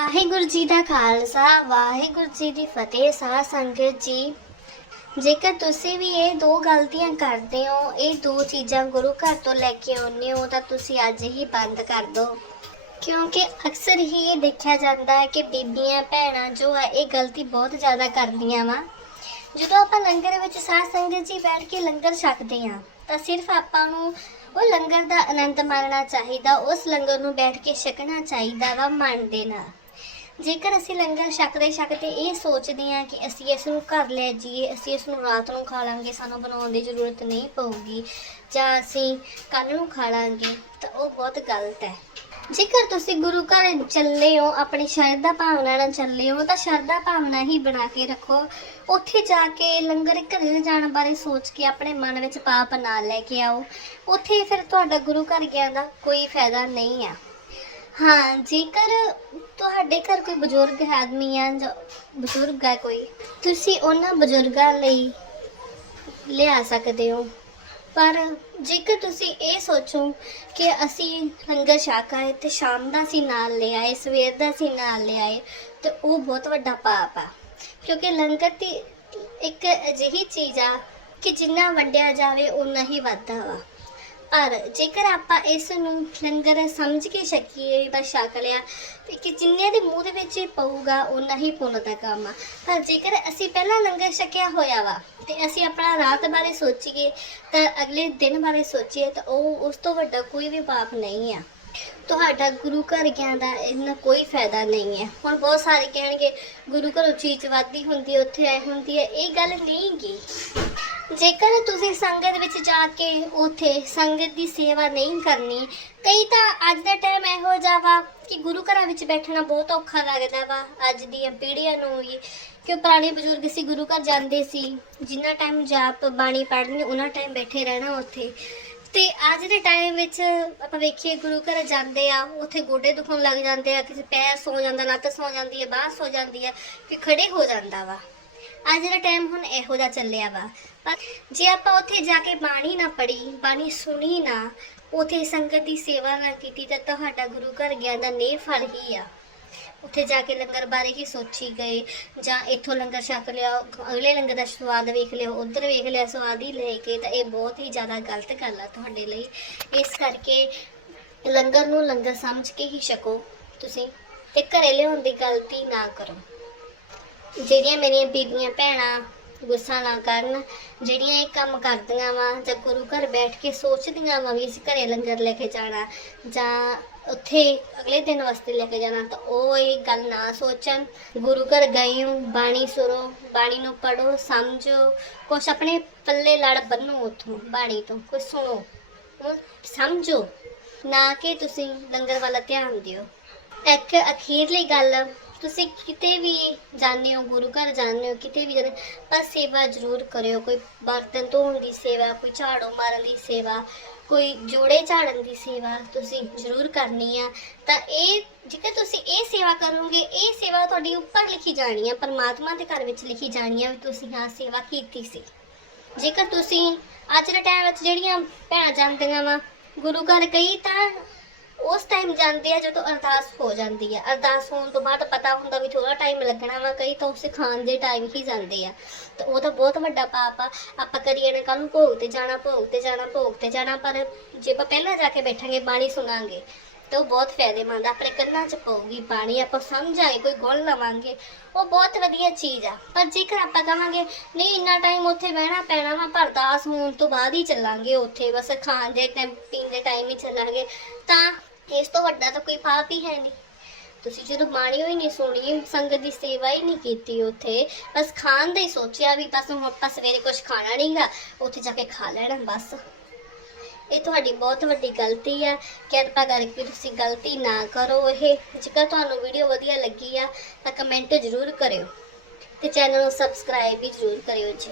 ਵਾਹਿਗੁਰੂ ਜੀ ਦਾ ਖਾਲਸਾ, ਵਾਹਿਗੁਰੂ ਜੀ ਦੀ ਫਤਿਹ, ਸਾਧ ਸੰਗਤ ਜੀ। ਜੇਕਰ ਤੁਸੀਂ ਵੀ ਇਹ ਦੋ ਗਲਤੀਆਂ ਕਰਦੇ ਹੋ, ਇਹ ਦੋ ਚੀਜ਼ਾਂ ਗੁਰੂ ਘਰ ਤੋਂ ਲੈ ਕੇ ਆਉਂਦੇ ਹੋ, ਤਾਂ ਤੁਸੀਂ ਅੱਜ ਹੀ ਬੰਦ ਕਰ ਦਿਓ ਕਿਉਂਕਿ ਅਕਸਰ ਹੀ ਇਹ ਦੇਖਿਆ ਜਾਂਦਾ ਹੈ ਕਿ ਬੀਬੀਆਂ, ਭੈਣਾਂ ਜੋ ਹੈ ਇਹ ਗਲਤੀ ਬਹੁਤ ਜ਼ਿਆਦਾ ਕਰਦੀਆਂ ਵਾ। ਜਦੋਂ ਆਪਾਂ ਲੰਗਰ ਵਿੱਚ ਸਾਧ ਸੰਗਤ ਜੀ ਬੈਠ ਕੇ ਲੰਗਰ ਛਕਦੇ ਹਾਂ, ਤਾਂ ਸਿਰਫ ਆਪਾਂ ਨੂੰ ਉਹ ਲੰਗਰ ਦਾ ਆਨੰਦ ਮਾਣਨਾ ਚਾਹੀਦਾ, ਉਸ ਲੰਗਰ ਨੂੰ ਬੈਠ ਕੇ ਛਕਣਾ ਚਾਹੀਦਾ ਵਾ ਮਨ ਦੇ ਨਾਲ। ਜੇਕਰ ਅਸੀਂ ਲੰਗਰ ਛਕਦੇ ਛਕਦੇ ਇਹ ਸੋਚਦੇ ਹਾਂ ਕਿ ਅਸੀਂ ਇਸ ਨੂੰ ਘਰ ਲੈ ਜਾਈਏ, ਅਸੀਂ ਇਸ ਨੂੰ ਰਾਤ ਨੂੰ ਖਾ ਲਾਂਗੇ, ਸਾਨੂੰ ਬਣਾਉਣ ਦੀ ਜ਼ਰੂਰਤ ਨਹੀਂ ਪਊਗੀ ਜਾਂ ਅਸੀਂ ਕੱਲ ਨੂੰ ਖਾ ਲਾਂਗੇ, ਤਾਂ ਉਹ ਬਹੁਤ ਗਲਤ ਹੈ। ਜੇਕਰ ਤੁਸੀਂ ਗੁਰੂ ਘਰ ਚੱਲੇ ਹੋ, ਆਪਣੀ ਸ਼ਰਧਾ ਭਾਵਨਾ ਨਾਲ ਚੱਲੇ ਹੋ, ਤਾਂ ਸ਼ਰਧਾ ਭਾਵਨਾ ਹੀ ਬਣਾ ਕੇ ਰੱਖੋ। ਉੱਥੇ ਜਾ ਕੇ ਲੰਗਰ ਘਰੇ ਜਾਣ ਬਾਰੇ ਸੋਚ ਕੇ ਆਪਣੇ ਮਨ ਵਿੱਚ ਪਾਪ ਨਾ ਲੈ ਕੇ ਆਓ। ਉੱਥੇ ਫਿਰ ਤੁਹਾਡਾ ਗੁਰੂ ਘਰ ਗਿਆ ਦਾ ਕੋਈ ਫਾਇਦਾ ਨਹੀਂ ਆ। ਹਾਂ ਜੇਕਰ ਤੁਹਾਡੇ ਘਰ ਕੋਈ ਬਜ਼ੁਰਗ ਆਦਮੀ ਆ ਜਾਂ ਬਜ਼ੁਰਗ ਹੈ ਕੋਈ? ਤੁਸੀਂ ਉਹਨਾਂ ਬਜ਼ੁਰਗਾਂ ਲਈ ਲਿਆ ਸਕਦੇ ਹੋ। ਪਰ ਜੇਕਰ ਤੁਸੀਂ ਇਹ ਸੋਚੋ ਕਿ ਅਸੀਂ ਲੰਗਰ ਛਾਕਾ ਹੈ ਤੇ ਸ਼ਾਮ ਦਾ ਅਸੀਂ ਨਾਲ ਲੈ ਆਏ, ਸਵੇਰ ਦਾ ਅਸੀਂ ਨਾਲ ਲੈ ਆਏ, ਤੇ ਉਹ ਬਹੁਤ ਵੱਡਾ ਪਾਪ ਆ। ਕਿਉਂਕਿ ਲੰਗਰ ਦੀ ਇੱਕ ਅਜਿਹੀ ਚੀਜ਼ ਆ ਕਿ ਜਿੰਨਾ ਵੰਡਿਆ ਜਾਵੇ ਉਨਾ ਹੀ ਵੱਧਦਾ ਵਾ। ਪਰ ਜੇਕਰ ਆਪਾਂ ਇਸ ਨੂੰ ਲੰਗਰ ਸਮਝ ਕੇ ਛਕੀਏ ਬਸ ਛਕ ਲਿਆ ਤੇ ਕਿ ਜਿੰਨੇ ਦੇ ਮੂੰਹ ਦੇ ਵਿੱਚ ਪਊਗਾ ਉਨਾ ਹੀ ਪੁੰਨ ਦਾ ਕੰਮ। ਆ ਪਰ ਜੇਕਰ ਅਸੀਂ ਪਹਿਲਾਂ ਲੰਗਰ ਛਕਿਆ ਹੋਇਆ ਵਾ ਤੇ ਅਸੀਂ ਆਪਣਾ ਰਾਤ ਬਾਰੇ ਸੋਚੀਏ, ਤਾਂ ਅਗਲੇ ਦਿਨ ਬਾਰੇ ਸੋਚੀਏ, ਤਾਂ ਉਹ ਉਸ ਤੋਂ ਵੱਡਾ ਕੋਈ ਵੀ ਪਾਪ ਨਹੀਂ ਆ। ਤੁਹਾਡਾ ਗੁਰੂ ਘਰ ਗਿਆ ਦਾ ਇਹਨਾਂ ਕੋਈ ਫਾਇਦਾ ਨਹੀਂ ਹੈ। ਹੁਣ ਬਹੁਤ ਸਾਰੇ ਕਹਿਣਗੇ, ਗੁਰੂ ਘਰੋਂ ਚੀਜ਼ ਵੱਧਦੀ ਹੁੰਦੀ ਹੈ ਉੱਥੇ ਐ ਹੁੰਦੀ ਹੈ। ਇਹ ਗੱਲ ਨਹੀਂ ਗੀ। ਜੇਕਰ ਤੁਸੀਂ ਸੰਗਤ ਵਿੱਚ ਜਾ ਕੇ ਉਥੇ ਸੰਗਤ ਦੀ ਸੇਵਾ ਨਹੀਂ ਕਰਨੀ, ਕਈ ਤਾਂ ਅੱਜ ਦਾ ਟਾਈਮ ਇਹੋ ਜਿਹਾ ਵਾ ਕਿ ਗੁਰੂ ਘਰਾਂ ਵਿੱਚ ਬੈਠਣਾ ਬਹੁਤ ਔਖਾ ਲੱਗਦਾ ਵਾ। ਅੱਜ ਦੀਆਂ ਪੀੜ੍ਹੀਆਂ ਨੂੰ ਵੀ ਕਿ ਪੁਰਾਣੇ ਬਜ਼ੁਰਗ ਸੀ ਗੁਰੂ ਘਰ ਜਾਂਦੇ ਸੀ, ਜਿੰਨਾ ਟਾਈਮ ਜਾਪ, ਬਾਣੀ ਪੜ੍ਹਨੀ, ਉਹਨਾਂ ਟਾਈਮ ਬੈਠੇ ਰਹਿਣਾ ਉੱਥੇ। ਤੇ ਅੱਜ ਦੇ ਟਾਈਮ ਵਿੱਚ ਆਪਾਂ ਵੇਖੀਏ ਗੁਰੂ ਘਰ ਜਾਂਦੇ ਆ, ਉੱਥੇ ਗੋਡੇ ਦੁਖਣ ਲੱਗ ਜਾਂਦੇ ਆ, ਕਿਸੇ ਪੈਰ ਸੌ ਜਾਂਦਾ, ਲੱਤ ਸੌ ਜਾਂਦੀ ਹੈ ਬਾਹ ਸੌ ਜਾਂਦੀ ਹੈ ਕਿ ਖੜੇ ਹੋ ਜਾਂਦਾ ਵਾ। ਅੱਜ ਦਾ ਟਾਈਮ ਹੁਣ ਇਹੋ ਜਿਹਾ ਚੱਲਿਆ ਵਾ। ਪਰ ਜੇ ਆਪਾਂ ਉੱਥੇ ਜਾ ਕੇ ਬਾਣੀ ਨਾ ਪੜੀ ਬਾਣੀ ਸੁਣੀ ਨਾ, ਉੱਥੇ ਸੰਗਤ ਦੀ ਸੇਵਾ ਨਾ ਕੀਤੀ ਤਾਂ ਤੁਹਾਡਾ ਗੁਰੂ ਘਰ ਗਿਆ ਦਾ ਨੇਹ ਫਲ ਹੀ ਆ। ਉੱਥੇ ਜਾ ਕੇ ਲੰਗਰ ਬਾਰੇ ਹੀ ਸੋਚੀ ਗਏ, ਜਾਂ ਇੱਥੋਂ ਲੰਗਰ ਛਕ ਲਿਆ, ਅਗਲੇ ਲੰਗਰ ਦਾ ਸਵਾਦ ਵੇਖ ਲਿਆ, ਉਧਰ ਵੇਖ ਲਿਆ, ਸਵਾਦ ਹੀ ਲੈ ਕੇ ਤਾਂ ਇਹ ਬਹੁਤ ਹੀ ਜ਼ਿਆਦਾ ਗਲਤ ਗੱਲ ਆ ਤੁਹਾਡੇ ਲਈ। ਇਸ ਕਰਕੇ ਲੰਗਰ ਨੂੰ ਲੰਗਰ ਸਮਝ ਕੇ ਹੀ ਛਕੋ ਤੁਸੀਂ ਤੇ ਘਰੇ ਲਿਆਉਣ ਦੀ ਗਲਤੀ ਨਾ ਕਰੋ। ਜਿਹੜੀਆਂ ਮੇਰੀਆਂ ਬੀਬੀਆਂ ਭੈਣਾਂ ਗੁੱਸਾ ਨਾ ਕਰਨ, ਜਿਹੜੀਆਂ ਇਹ ਕੰਮ ਕਰਦੀਆਂ ਵਾ ਜਾਂ ਗੁਰੂ ਘਰ ਬੈਠ ਕੇ ਸੋਚਦੀਆਂ ਵਾ ਵੀ ਅਸੀਂ ਘਰੇ ਲੰਗਰ ਲੈ ਕੇ ਜਾਣਾ ਜਾਂ ਉੱਥੇ ਅਗਲੇ ਦਿਨ ਵਾਸਤੇ ਲੈ ਕੇ ਜਾਣਾ, ਤਾਂ ਉਹ ਇਹ ਗੱਲ ਨਾ ਸੋਚਣ। ਗੁਰੂ ਘਰ ਗਏ ਹੋ, ਬਾਣੀ ਸੁਣੋ, ਬਾਣੀ ਨੂੰ ਪੜੋ ਸਮਝੋ, ਕੁਛ ਆਪਣੇ ਪੱਲੇ ਲੜ ਬੰਨੋ ਉਥੋਂ, ਬਾਣੀ ਤੋਂ, ਕੁਛ ਸੁਣੋ ਸਮਝੋ, ਨਾ ਕਿ ਤੁਸੀਂ ਲੰਗਰ ਵਾਲਾ ਧਿਆਨ ਦਿਓ। ਇੱਕ ਅਖੀਰਲੀ ਗੱਲ ਤੁਸੀਂ ਕਿਤੇ ਵੀ ਜਾਂਦੇ ਹੋ, ਗੁਰੂ ਘਰ ਜਾਂਦੇ ਹੋ, ਕਿਤੇ ਵੀ ਜਾਂਦੇ ਪਰ ਸੇਵਾ ਜ਼ਰੂਰ ਕਰਿਓ। ਕੋਈ ਬਰਤਨ ਧੋਣ ਦੀ ਸੇਵਾ, ਕੋਈ ਝਾੜੂ ਮਾਰਨ ਦੀ ਸੇਵਾ, ਕੋਈ ਜੋੜੇ ਝਾੜਨ ਦੀ ਸੇਵਾ ਤੁਸੀਂ ਜ਼ਰੂਰ ਕਰਨੀ ਆ। ਤਾਂ ਇਹ ਜੇਕਰ ਤੁਸੀਂ ਇਹ ਸੇਵਾ ਕਰੋਗੇ, ਇਹ ਸੇਵਾ ਤੁਹਾਡੀ ਉੱਪਰ ਲਿਖੀ ਜਾਣੀ ਆ, ਪਰਮਾਤਮਾ ਦੇ ਘਰ ਵਿੱਚ ਲਿਖੀ ਜਾਣੀ ਆ ਵੀ ਤੁਸੀਂ ਹਾਂ ਸੇਵਾ ਕੀਤੀ ਸੀ। ਜੇਕਰ ਤੁਸੀਂ ਅੱਜ ਦੇ ਟਾਈਮ ਵਿੱਚ ਜਿਹੜੀਆਂ ਭੈਣਾਂ ਜਾਂਦੀਆਂ ਵਾ, ਗੁਰੂ ਘਰ ਕਈ ਤਾਂ ਉਸ ਟਾਈਮ ਜਾਂਦੇ ਆ ਜਦੋਂ ਅਰਦਾਸ ਹੋ ਜਾਂਦੀ ਆ। ਅਰਦਾਸ ਹੋਣ ਤੋਂ ਬਾਅਦ ਪਤਾ ਹੁੰਦਾ ਵੀ ਥੋੜਾ ਟਾਈਮ ਲੱਗਣਾ ਵਾ, ਕਈ ਤਾਂ ਉਸੇ ਖਾਣ ਦੇ ਟਾਈਮ ਹੀ ਜਾਂਦੇ ਆ। ਤਾਂ ਉਹ ਤਾਂ ਬਹੁਤ ਵੱਡਾ ਪਾਪ ਆ। ਆਪਾਂ ਕਰੀਏ ਨਾ ਕੱਲ ਨੂੰ ਭੋਗ ਤੇ ਜਾਣਾ, ਭੋਗ ਤੇ ਜਾਣਾ, ਭੋਗ ਤੇ ਜਾਣਾ, ਪਰ ਜੇ ਆਪਾਂ ਪਹਿਲਾਂ ਜਾ ਕੇ ਬੈਠਾਂਗੇ, ਬਾਣੀ ਸੁਣਾਂਗੇ, ਤਾਂ ਉਹ ਬਹੁਤ ਫਾਇਦੇਮੰਦ ਆ। ਆਪਣੇ ਕੰਨਾਂ 'ਚ ਪਊਗੀ ਬਾਣੀ, ਆਪਾਂ ਸਮਝਾਂਗੇ ਕੋਈ ਗੁਣ ਲਵਾਂਗੇ, ਉਹ ਬਹੁਤ ਵਧੀਆ ਚੀਜ਼ ਆ। ਪਰ ਜੇਕਰ ਆਪਾਂ ਕਹਾਂਗੇ, ਨਹੀਂ, ਇੰਨਾ ਟਾਈਮ ਉੱਥੇ ਬਹਿਣਾ ਪੈਣਾ ਵਾ, ਪਰ ਅਰਦਾਸ ਹੋਣ ਤੋਂ ਬਾਅਦ ਹੀ ਚੱਲਾਂਗੇ ਉੱਥੇ, ਬਸ ਖਾਣ ਦੇ ਟਾਈਮ ਪੀਣ ਦੇ ਟਾਈਮ ਹੀ ਚੱਲਾਂਗੇ, ਤਾਂ ਇਸ ਤੋਂ ਵੱਡਾ ਤਾਂ ਕੋਈ ਪਾਪ ਹੀ ਹੈ ਨਹੀਂ। ਤੁਸੀਂ ਜਦੋਂ ਬਾਣੀ ਹੋਈ ਨਹੀਂ ਸੁਣੀ, ਸੰਗਤ ਦੀ ਸੇਵਾ ਹੀ ਨਹੀਂ ਕੀਤੀ ਉੱਥੇ। ਬਸ ਖਾਣ ਦਾ ਹੀ ਸੋਚਿਆ ਵੀ ਬਸ ਹੁਣ ਆਪਾਂ ਸਵੇਰੇ ਕੁਝ ਖਾਣਾ ਨਹੀਂਗਾ ਉੱਥੇ ਜਾ ਕੇ ਖਾ ਲੈਣਾ ਬਸ। ਇਹ ਤੁਹਾਡੀ ਬਹੁਤ ਵੱਡੀ ਗਲਤੀ ਆ। ਕਿਰਪਾ ਕਰਕੇ ਤੁਸੀਂ ਗਲਤੀ ਨਾ ਕਰੋ। ਇਹ ਜੇਕਰ ਤੁਹਾਨੂੰ ਵੀਡੀਓ ਵਧੀਆ ਲੱਗੀ ਆ, ਤਾਂ ਕਮੈਂਟ ਜ਼ਰੂਰ ਕਰਿਓ। ਤੇ ਚੈਨਲ ਨੂੰ ਸਬਸਕ੍ਰਾਈਬ ਵੀ ਜ਼ਰੂਰ ਕਰਿਓ ਜੀ।